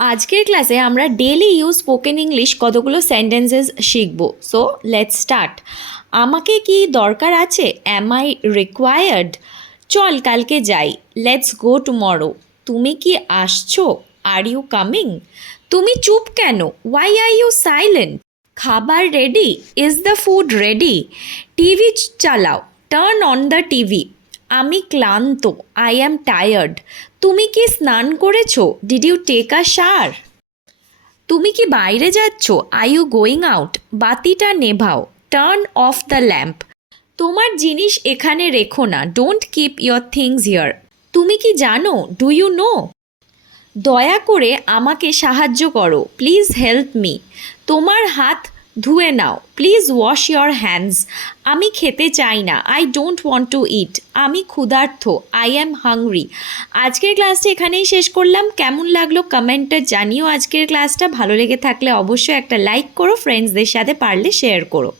আজকের ক্লাসে আমরা ডেলি ইউজ স্পোকেন ইংলিশ কতগুলো সেন্টেন্সেস শিখব। So let's start. আমাকে কি দরকার আছে? Am I required? চল কালকে যাই। Let's go tomorrow. তুমি কি আসছো? Are you coming? তুমি চুপ কেন? Why are you silent? খাবার ready? Is the food ready? TV চালাও। Turn on the TV. আমি ক্লান্ত। I am tired. তুমি কি স্নান করেছো? Did you take a shower? তুমি কি বাইরে যাচ্ছ? Are you going out? বাতিটা নেভাও। Turn off the lamp. তোমার জিনিস এখানে রেখো না। Don't keep your things here. তুমি কি জানো? Do you know? দয়া করে আমাকে সাহায্য করো। Please help me. তোমার হাত ধুয়ে নাও। Please wash your hands. আমি খেতে চাই না। I don't want to eat. আমি ক্ষুধার্ত। I am hungry. আজকের ক্লাসটা এখানেই শেষ করলাম। কেমন লাগলো কমেন্টে জানিও। আজকের ক্লাসটা ভালো লেগে থাকলে অবশ্যই একটা লাইক করো, ফ্রেন্ডসদের সাথে পারলে শেয়ার করো।